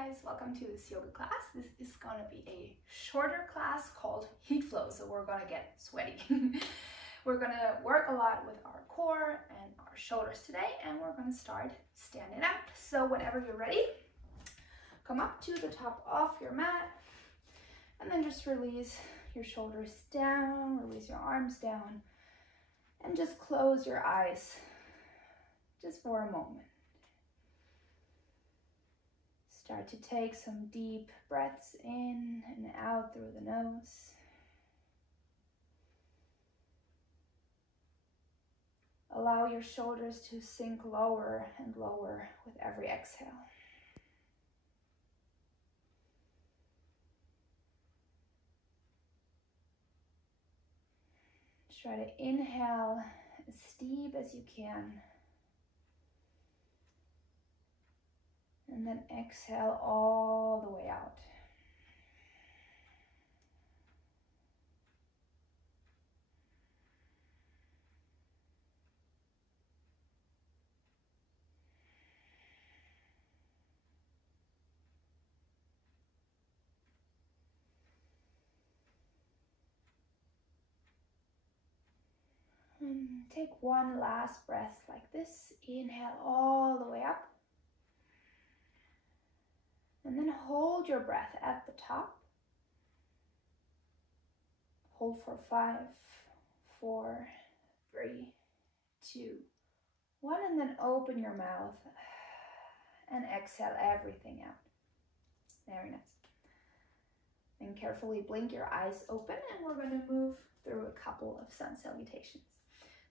guys, welcome to this yoga class. This is gonna be a shorter class called heat flow, so we're gonna get sweaty. We're gonna work a lot with our core and our shoulders today, and we're gonna start standing up. So whenever you're ready, come up to the top of your mat and then just release your shoulders down, release your arms down, and just close your eyes just for a moment. Start to take some deep breaths in and out through the nose. Allow your shoulders to sink lower and lower with every exhale. Try to inhale as deep as you can. And then exhale all the way out. And take one last breath like this. Inhale all the way up. And then hold your breath at the top. Hold for 5, 4, 3, 2, 1, and then open your mouth and exhale everything out. Very nice. And carefully blink your eyes open, and we're going to move through a couple of sun salutations.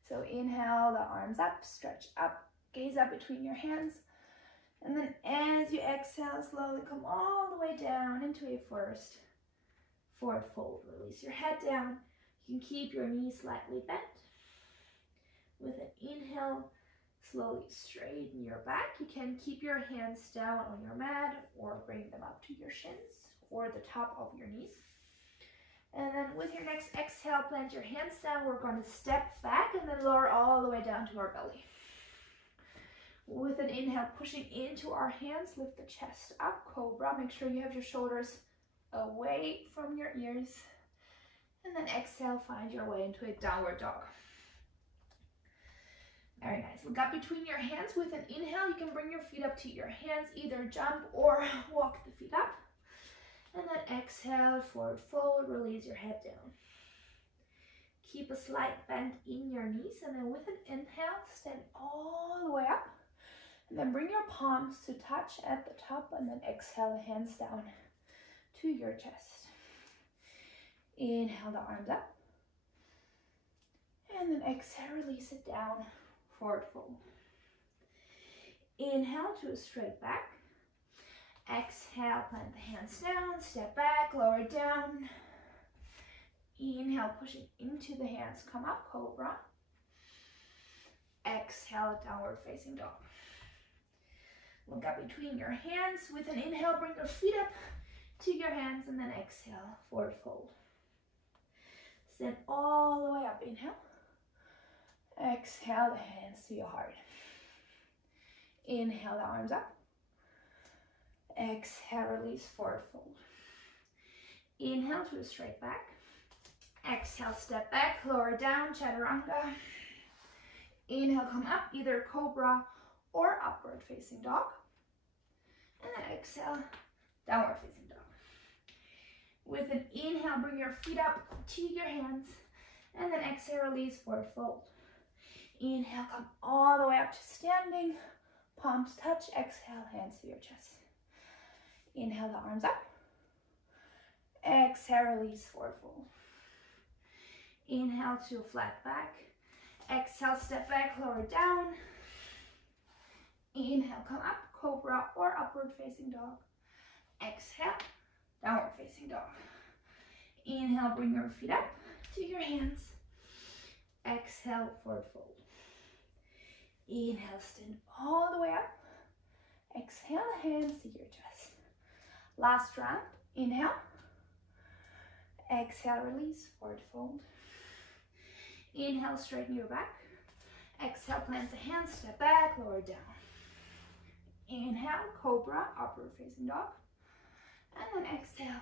So inhale, the arms up, stretch up, gaze up between your hands. And then as you exhale, slowly come all the way down into a first forward fold. Release your head down. You can keep your knees slightly bent. With an inhale, slowly straighten your back. You can keep your hands down on your mat or bring them up to your shins or the top of your knees. And then with your next exhale, plant your hands down. We're going to step back and then lower all the way down to our belly. With an inhale, pushing into our hands, lift the chest up, cobra. Make sure you have your shoulders away from your ears. And then exhale, find your way into a downward dog. Very nice. Look up between your hands. With an inhale, you can bring your feet up to your hands, either jump or walk the feet up. And then exhale, forward fold, release your head down. Keep a slight bend in your knees, and then with an inhale, stand all the way up. And then bring your palms to touch at the top, and then exhale the hands down to your chest. Inhale the arms up. And then exhale, release it down, forward fold. Inhale to a straight back. Exhale, plant the hands down, step back, lower it down. Inhale, pushing into the hands, come up, cobra. Exhale, downward facing dog. Look up between your hands. With an inhale, bring your feet up to your hands, and then exhale, forward fold. Stand all the way up, inhale. Exhale the hands to your heart. Inhale the arms up. Exhale, release, forward fold. Inhale to a straight back. Exhale, step back, lower down, chaturanga. Inhale, come up, either cobra or upward facing dog. And then exhale, downward facing dog. With an inhale, bring your feet up to your hands. And then exhale, release, forward fold. Inhale, come all the way up to standing. Palms touch, exhale, hands to your chest. Inhale the arms up. Exhale, release, forward fold. Inhale to a flat back. Exhale, step back, lower down. Inhale, come up, cobra or upward facing dog. Exhale, downward facing dog. Inhale, bring your feet up to your hands. Exhale, forward fold. Inhale, stand all the way up. Exhale, hands to your chest. Last round, inhale. Exhale, release, forward fold. Inhale, straighten your back. Exhale, plant the hands, step back, lower down. Inhale, cobra, upward facing dog. And then exhale,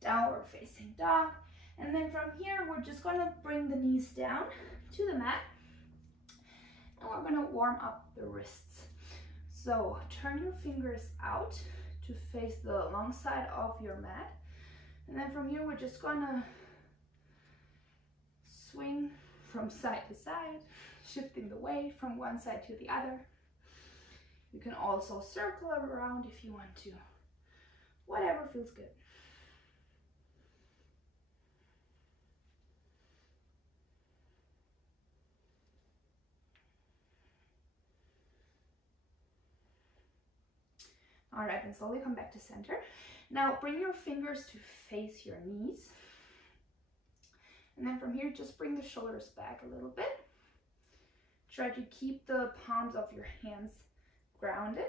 downward facing dog. And then from here, we're just gonna bring the knees down to the mat. And we're gonna warm up the wrists. So turn your fingers out to face the long side of your mat. And then from here, we're just gonna swing from side to side, shifting the weight from one side to the other. You can also circle around if you want to, whatever feels good. All right, and slowly come back to center. Now bring your fingers to face your knees. And then from here, just bring the shoulders back a little bit. Try to keep the palms of your hands grounded.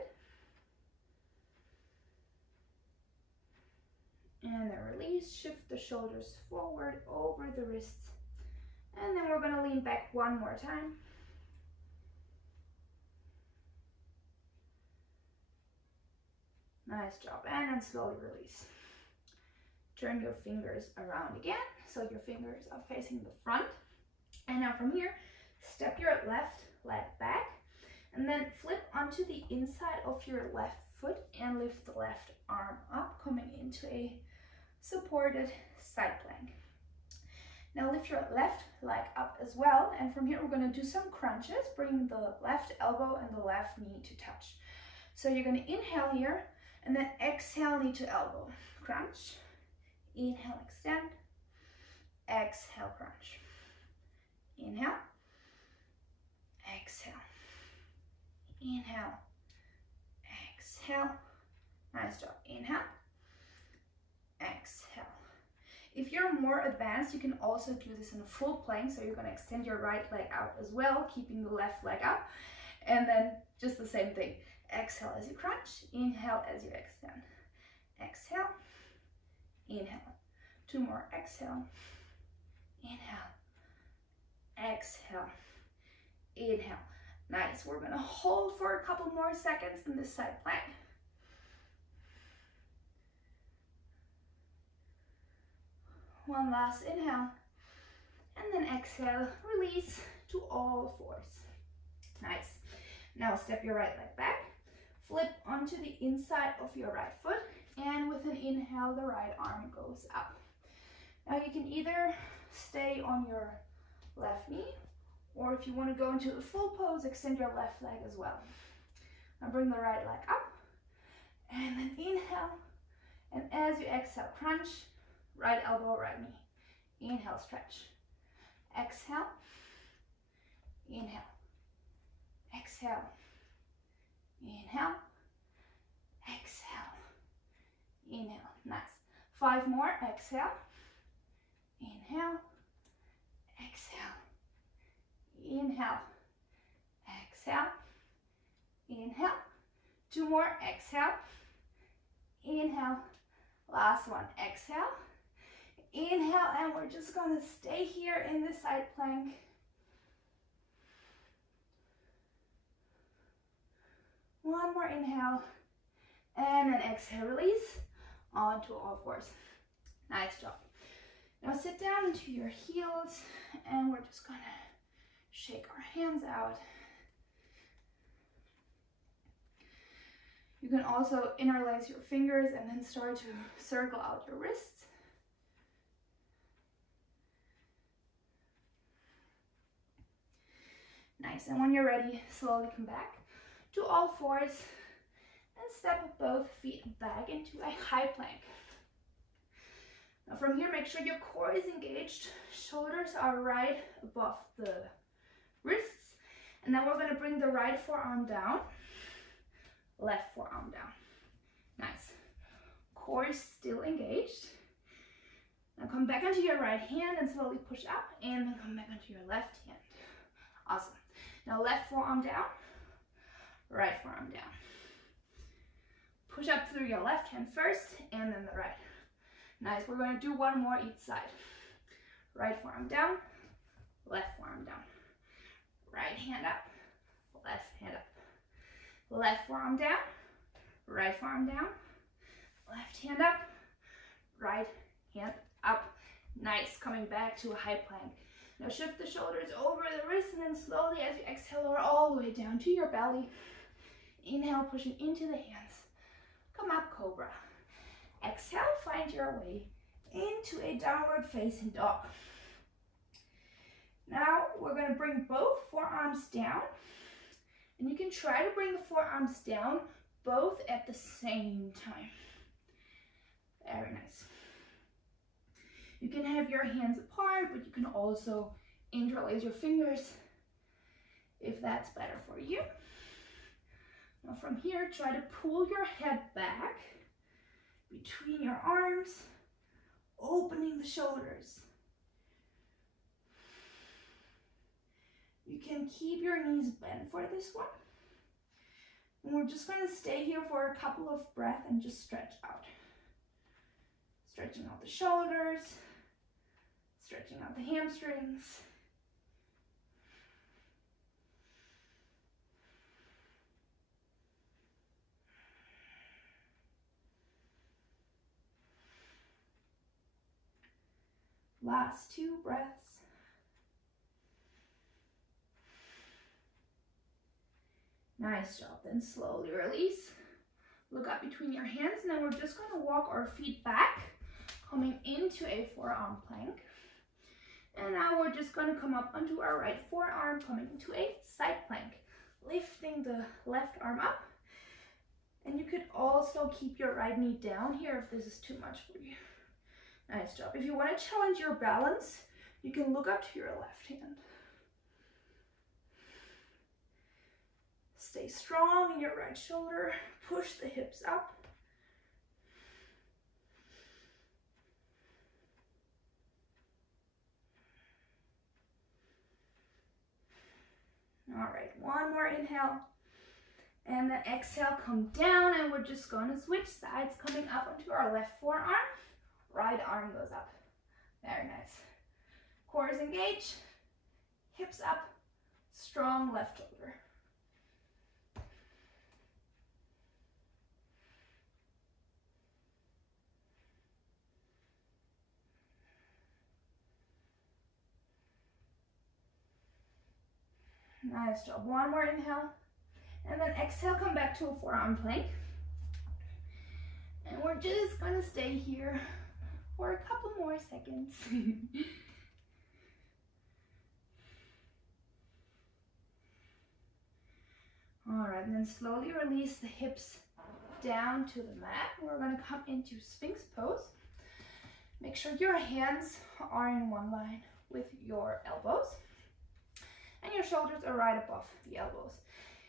And then release, shift the shoulders forward over the wrists. And then we're gonna lean back one more time. Nice job, and then slowly release. Turn your fingers around again, so your fingers are facing the front. And now from here, step your left leg back, and then flip onto the inside of your left foot and lift the left arm up, coming into a supported side plank. Now lift your left leg up as well, and from here we're going to do some crunches. Bring the left elbow and the left knee to touch. So you're going to inhale here, and then exhale, knee to elbow. Crunch. Inhale, extend. Exhale, crunch. Inhale. Exhale. Inhale. Exhale. Nice job. Inhale. Exhale. If you're more advanced, you can also do this in a full plank. So you're going to extend your right leg out as well, keeping the left leg up. And then just the same thing. Exhale as you crunch. Inhale as you extend. Exhale. Inhale. Two more. Exhale. Inhale. Exhale. Inhale. Nice. We're going to hold for a couple more seconds in this side plank. One last inhale. And then exhale. Release to all fours. Nice. Now step your right leg back. Flip onto the inside of your right foot. And with an inhale, the right arm goes up. Now you can either stay on your left knee, or if you want to go into the full pose, extend your left leg as well. Now bring the right leg up, and then inhale. And as you exhale, crunch, right elbow, right knee. Inhale, stretch. Exhale. Inhale. Exhale. Inhale. Exhale. Inhale. Nice. 5 more. Exhale. Inhale. Exhale. Inhale. Exhale. Inhale. 2 more. Exhale. Inhale. Last one. Exhale. Inhale, and we're just going to stay here in the side plank. One more inhale, and then exhale, release onto all fours. Nice job. Now sit down into your heels, and we're just gonna shake our hands out. You can also interlace your fingers and then start to circle out your wrists. Nice, and when you're ready, slowly come back to all fours and step both feet back into a high plank. Now from here, make sure your core is engaged, shoulders are right above the wrists, and then we're going to bring the right forearm down, left forearm down. Nice. Core is still engaged. Now come back onto your right hand and slowly push up, and then come back onto your left hand. Awesome. Now left forearm down, right forearm down. Push up through your left hand first, and then the right. Nice. We're going to do one more each side. Right forearm down, left forearm down. Right hand up, left hand up. Left forearm down, Right forearm down, left hand up, right hand up. Nice, coming back to a high plank. Now shift the shoulders over the wrists and then slowly as you exhale, lower all the way down to your belly. Inhale, pushing into the hands. Come up, cobra. Exhale, find your way into a downward facing dog. Now we're going to bring both forearms down, and you can try to bring the forearms down both at the same time. Very nice. You can have your hands apart, but you can also interlace your fingers if that's better for you. Now from here, try to pull your head back between your arms, opening the shoulders. You can keep your knees bent for this one. And we're just going to stay here for a couple of breaths and just stretch out. Stretching out the shoulders, stretching out the hamstrings. Last 2 breaths. Nice job. Then slowly release. Look up between your hands, and then we're just going to walk our feet back, coming into a forearm plank. And now we're just going to come up onto our right forearm, coming into a side plank, lifting the left arm up. And you could also keep your right knee down here if this is too much for you. Nice job. If you want to challenge your balance, you can look up to your left hand. Stay strong in your right shoulder. Push the hips up. All right, one more inhale. And then exhale, come down, and we're just going to switch sides, coming up onto our left forearm. Right arm goes up. Very nice. Core is engaged. Hips up. Strong left shoulder. Nice job. One more inhale. And then exhale, come back to a forearm plank. And we're just going to stay here for a couple more seconds. All right, and then slowly release the hips down to the mat. We're going to come into Sphinx pose. Make sure your hands are in one line with your elbows, and your shoulders are right above the elbows.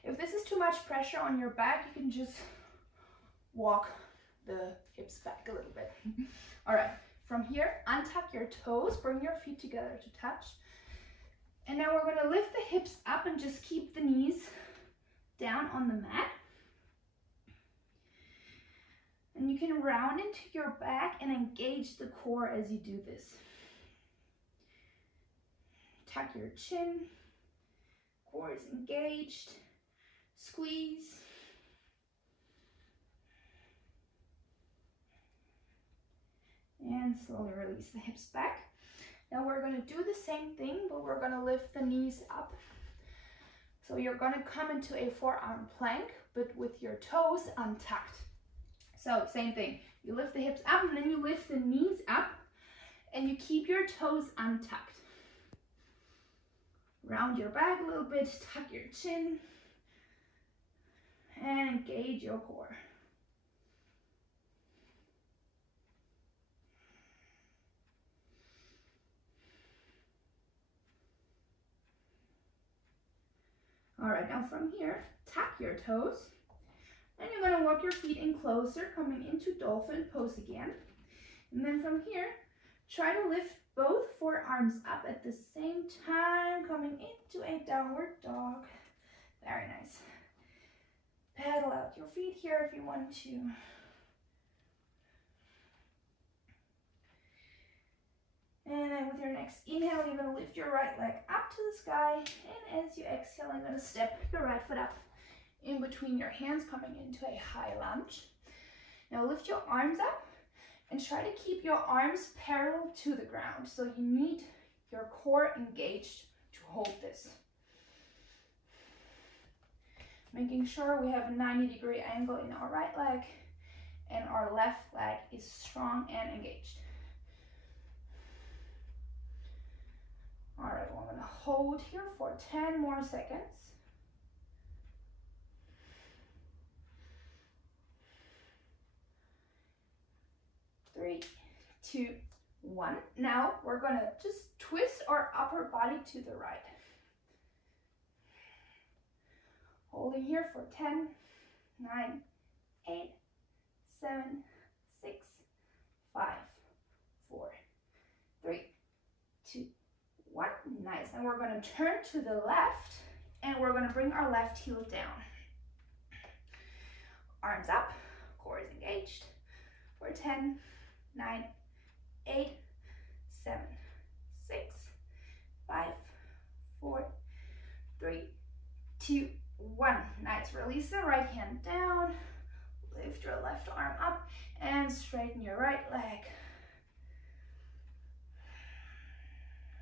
If this is too much pressure on your back, you can just walk the hips back a little bit. All right, from here, untuck your toes, bring your feet together to touch. And now we're going to lift the hips up and just keep the knees down on the mat. And you can round into your back and engage the core as you do this. Tuck your chin, core is engaged, squeeze. And slowly release the hips back. Now we're going to do the same thing, but we're going to lift the knees up. So you're going to come into a forearm plank, but with your toes untucked. So same thing. You lift the hips up and then you lift the knees up and you keep your toes untucked. Round your back a little bit, tuck your chin, and engage your core. All right, now from here, tuck your toes, and you're going to walk your feet in closer, coming into dolphin pose again. And then from here, try to lift both forearms up at the same time, coming into a downward dog. Very nice. Paddle out your feet here if you want to. And then with your next inhale, you're going to lift your right leg up to the sky. And as you exhale, I'm going to step your right foot up in between your hands, coming into a high lunge. Now lift your arms up and try to keep your arms parallel to the ground. So you need your core engaged to hold this. Making sure we have a 90-degree angle in our right leg and our left leg is strong and engaged. All right, we're gonna hold here for 10 more seconds. 3, 2, 1. Now we're gonna just twist our upper body to the right. Holding here for 10, 9, 8, 7, 6, 5, 4, 3, 2, 1. Nice. And we're going to turn to the left and we're going to bring our left heel down. Arms up, core is engaged for 10, 9, 8, 7, 6, 5, 4, 3, 2, 1. Nice. Release the right hand down. Lift your left arm up and straighten your right leg.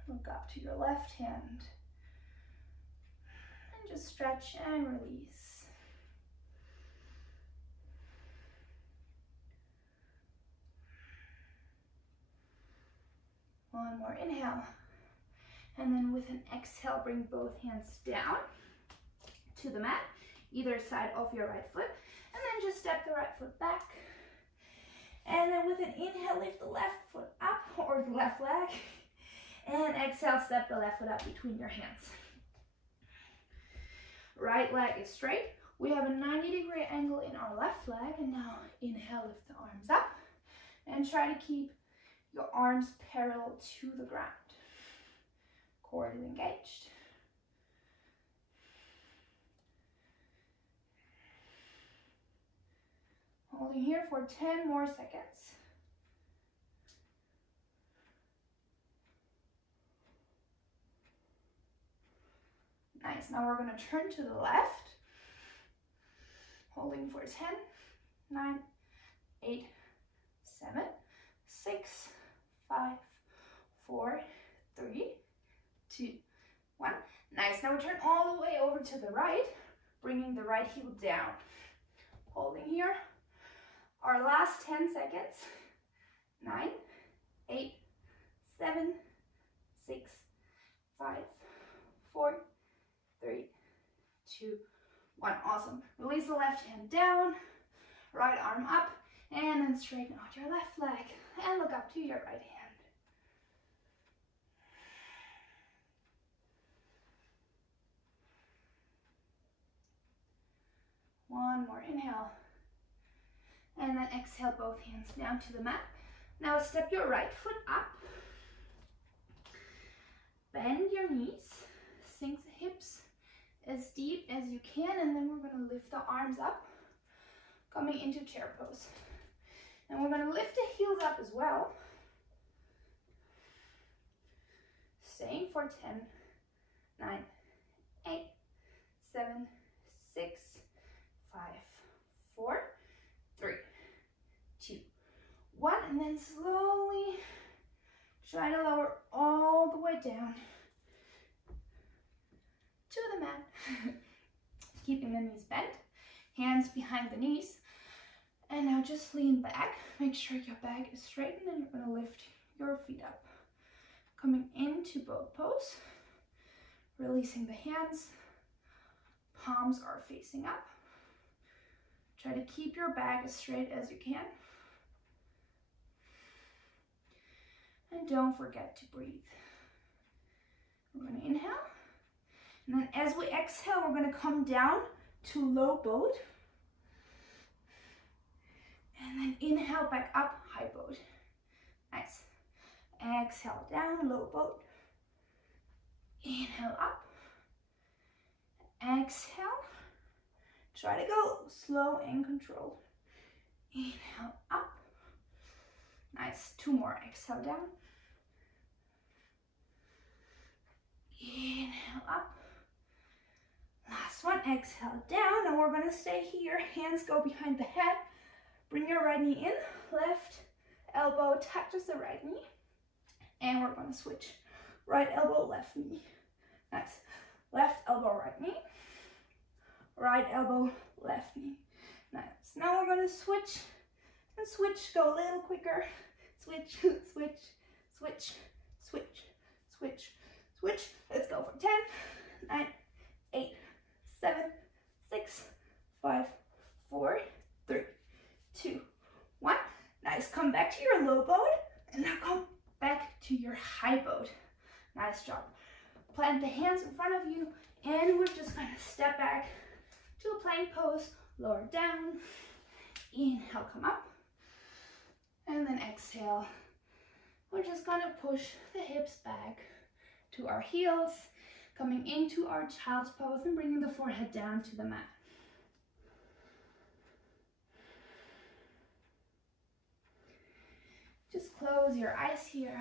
Look up to your left hand. And just stretch and release. One more inhale. And then with an exhale, bring both hands down to the mat, either side of your right foot, and then just step the right foot back. And then with an inhale, lift the left foot up, or the left leg, and exhale, step the left foot up between your hands. Right leg is straight. We have a 90-degree angle in our left leg, and now inhale, lift the arms up, and try to keep your arms parallel to the ground. Core is engaged. Holding here for 10 more seconds. Nice. Now we're going to turn to the left. Holding for 10, 9, 8, 7, 6, 5, 4, 3, 2, 1. Nice. Now we turn all the way over to the right, bringing the right heel down. Holding here. Our last 10 seconds. 9, 8, 7, 6, 5, 4, 3, 2, 1. Awesome. Release the left hand down, right arm up, and then straighten out your left leg and look up to your right hand. One more inhale. And then exhale, both hands down to the mat. Now step your right foot up. Bend your knees. Sink the hips as deep as you can. And then we're going to lift the arms up, coming into chair pose. And we're going to lift the heels up as well. Staying for 10, 9, 8, 7, 6, 5, 4, 3, 2, 1, and then slowly try to lower all the way down to the mat. Keeping the knees bent, hands behind the knees, and now just lean back. Make sure your back is straightened, and you're going to lift your feet up. Coming into boat pose, releasing the hands, palms are facing up. Try to keep your back as straight as you can. And don't forget to breathe. We're going to inhale. And then as we exhale, we're going to come down to low boat. And then inhale back up, high boat. Nice. Exhale down, low boat. Inhale up. Exhale. Try to go slow and controlled. Inhale up. Nice. 2 more. Exhale down. Inhale up. Last one, exhale down. Now we're gonna stay here. Hands go behind the head. Bring your right knee in. Left elbow touches the right knee. And we're gonna switch. Right elbow, left knee. Nice. Left elbow, right knee. Right elbow, left knee. Nice. Now we're gonna switch and switch. Go a little quicker. Switch, switch, switch, switch, switch, switch. Let's go for 10, 9, 8, 7, 6, 5, 4, 3, 2, 1. Nice. Come back to your low boat and now come back to your high boat. Nice job. Plant the hands in front of you and we're just going to step back to a plank pose. Lower down. Inhale, come up. And then exhale. We're just going to push the hips back to our heels, coming into our child's pose and bringing the forehead down to the mat. Just close your eyes here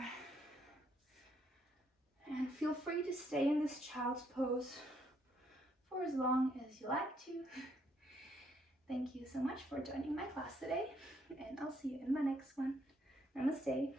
and feel free to stay in this child's pose for as long as you like to. Thank you so much for joining my class today, and I'll see you in my next one. Namaste.